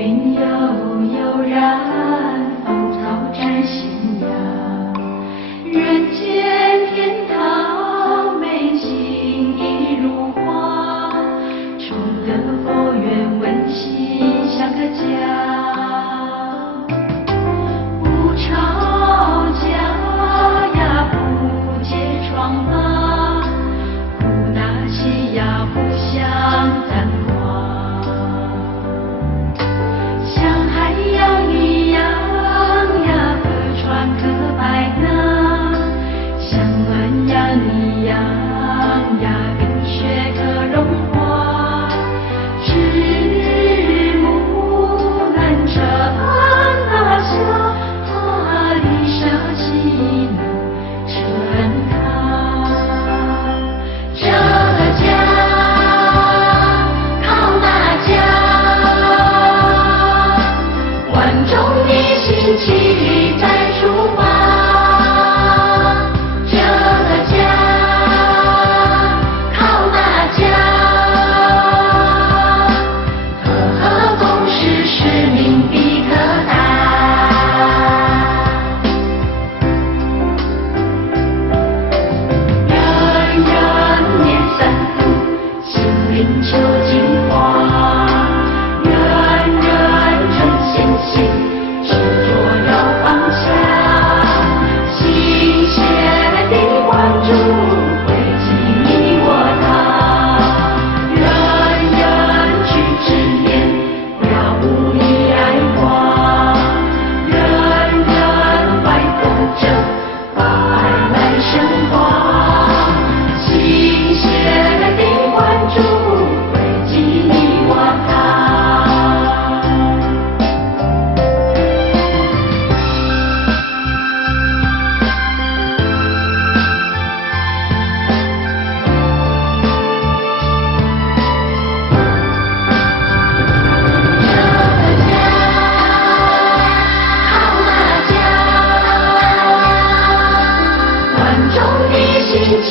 云悠悠然，芳草展新芽。人间天堂，美景一如画。重得佛缘，温馨像个家。不吵架呀，不揭疮疤，不拿起呀，不相赞夸。像海洋一样呀，各船各白呢；像暖阳一样呀，冰雪可融化。日暮难成那夏，离沙岂能成塔？这家靠那家，万众一心齐再出发。这家靠那家，和共事，使命必可达。人人念三毒，心灵求净化。人人诚心信，执着要放下。心切地关注，汇集你我他。人人去执念，了无以爱花。人人怀抱着，把爱来升华。心切地关注，汇集你我他。这家靠那家，万众一心齐